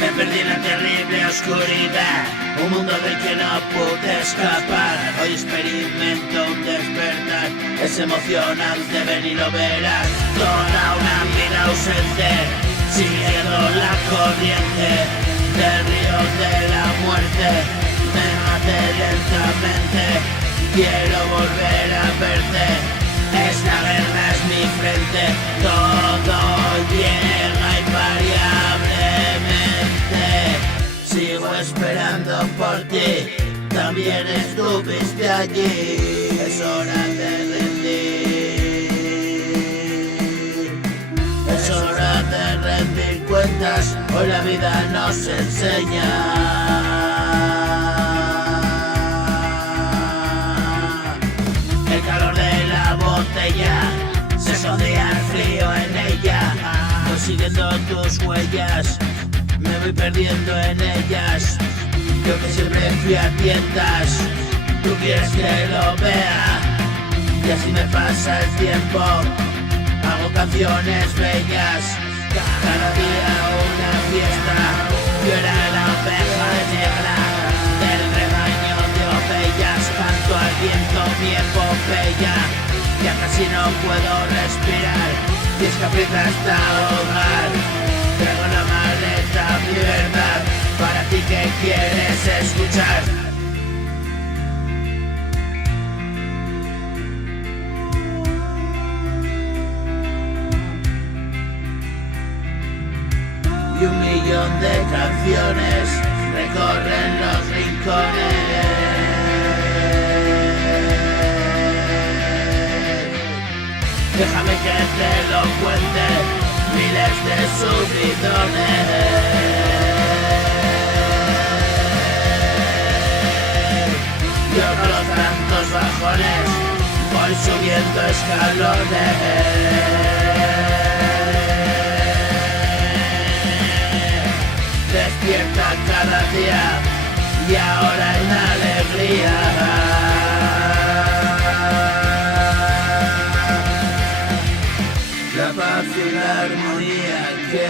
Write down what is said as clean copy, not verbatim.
Me perdí en la terrible oscuridad, un mundo del que no pude escapar. Hoy experimento un despertar, es emocionante, ven y lo verás. Toda una vida ausente, siguiendo la corriente del río de la muerte. Me maté lentamente, quiero volver a verte. Esta guerra es mi frente, todo llega invariablemente. Sigo esperando por ti, también estuviste allí. Es hora de rendir, es hora de rendir cuentas. Hoy la vida nos enseña. El calor de la botella se escondía el frío en ella. Voy siguiendo tus huellas, me voy perdiendo en ellas. Yo que siempre fui a tiendas, tú quieres que lo vea. Y así me pasa el tiempo, hago canciones bellas. Cada día una fiesta, yo era la oveja negra del rebaño de ovejas. Canto al viento mi epopeya, ya casi no puedo respirar. Y es que aprieta hasta ahogar, traigo la maleta mi verdad para ti que quieres escuchar. Y 1.000.000 de canciones recorren los rincones. Déjame que te lo cuente, miles de subidones. Yo no los tantos bajones, voy subiendo escalones. Despierta cada día y ahora en alegría. La paz y la armonía que